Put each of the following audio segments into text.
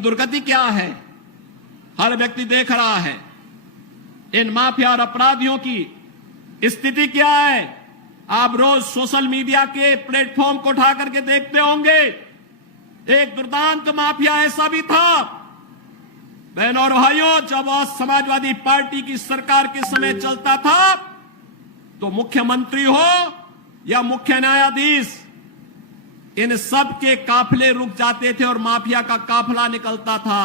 दुर्गति क्या है, हर व्यक्ति देख रहा है। इन माफिया और अपराधियों की स्थिति क्या है, आप रोज सोशल मीडिया के प्लेटफॉर्म को उठा करके देखते होंगे। एक दुर्दांत माफिया ऐसा भी था, बहनों और भाइयों, जब वह समाजवादी पार्टी की सरकार के समय चलता था तो मुख्यमंत्री हो या मुख्य न्यायाधीश, इन सब के काफिले रुक जाते थे और माफिया का काफिला निकलता था।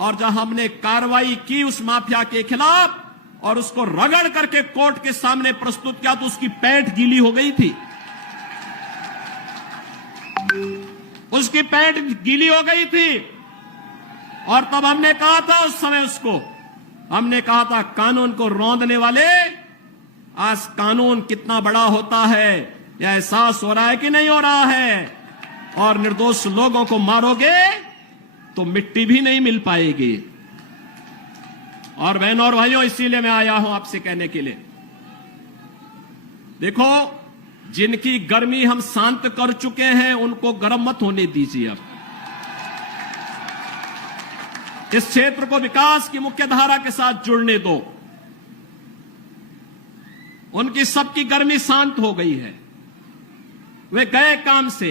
और जब हमने कार्रवाई की उस माफिया के खिलाफ और उसको रगड़ करके कोर्ट के सामने प्रस्तुत किया तो उसकी पैंट गीली हो गई थी, उसकी पैंट गीली हो गई थी। और तब हमने कहा था, उस समय उसको हमने कहा था, कानून को रौंदने वाले, आज कानून कितना बड़ा होता है यह एहसास हो रहा है कि नहीं हो रहा है। और निर्दोष लोगों को मारोगे तो मिट्टी भी नहीं मिल पाएगी। और बहनों और भाइयों, इसीलिए मैं आया हूं आपसे कहने के लिए, देखो, जिनकी गर्मी हम शांत कर चुके हैं उनको गर्म मत होने दीजिए। अब इस क्षेत्र को विकास की मुख्य धारा के साथ जुड़ने दो। उनकी सबकी गर्मी शांत हो गई है, वे गए काम से।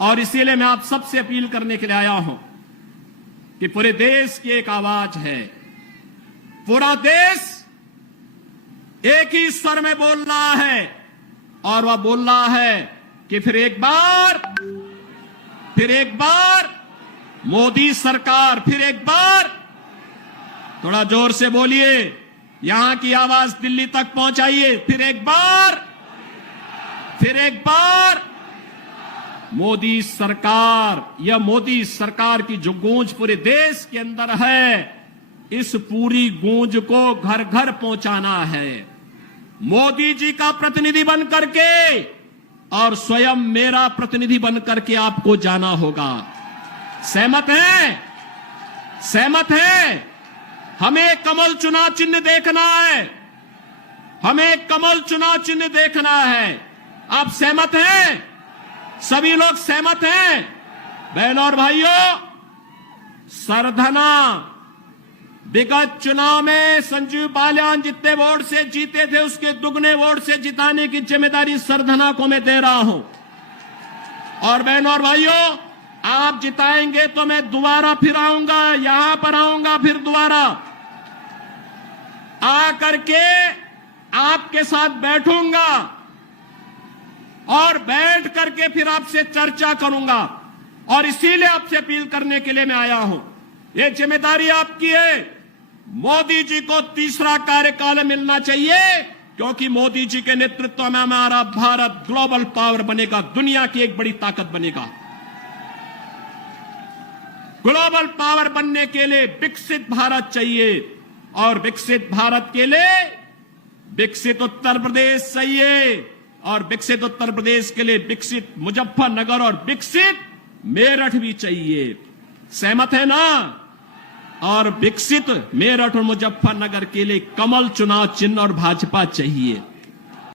और इसीलिए मैं आप सबसे अपील करने के लिए आया हूं कि पूरे देश की एक आवाज है, पूरा देश एक ही स्वर में बोल रहा है। और वह बोल रहा है कि फिर एक बार मोदी सरकार, फिर एक बार, थोड़ा जोर से बोलिए, यहां की आवाज दिल्ली तक पहुंचाइए, फिर एक बार मोदी सरकार। यह मोदी सरकार की जो गूंज पूरे देश के अंदर है, इस पूरी गूंज को घर घर पहुंचाना है। मोदी जी का प्रतिनिधि बन करके और स्वयं मेरा प्रतिनिधि बन करके आपको जाना होगा। सहमत हैं? सहमत हैं? हमें कमल चुनाव चिन्ह देखना है, हमें कमल चुनाव चिन्ह देखना है। आप सहमत हैं? सभी लोग सहमत हैं? बहनों और भाइयों, सरधना विगत चुनाव में संजीव बालियान जितने वोट से जीते थे उसके दुगने वोट से जिताने की जिम्मेदारी सरधना को मैं दे रहा हूं। और बहनों और भाइयों, आप जिताएंगे तो मैं दोबारा फिर आऊंगा, यहां पर आऊंगा, फिर दोबारा आकर के आपके साथ बैठूंगा और बैठ करके फिर आपसे चर्चा करूंगा। और इसीलिए आपसे अपील करने के लिए मैं आया हूं, ये जिम्मेदारी आपकी है। मोदी जी को तीसरा कार्यकाल मिलना चाहिए, क्योंकि मोदी जी के नेतृत्व में हमारा भारत ग्लोबल पावर बनेगा, दुनिया की एक बड़ी ताकत बनेगा। ग्लोबल पावर बनने के लिए विकसित भारत चाहिए, और विकसित भारत के लिए विकसित उत्तर प्रदेश चाहिए, और विकसित उत्तर प्रदेश के लिए विकसित मुजफ्फरनगर और विकसित मेरठ भी चाहिए। सहमत है ना? और विकसित मेरठ और मुजफ्फरनगर के लिए कमल चुनाव चिन्ह और भाजपा चाहिए।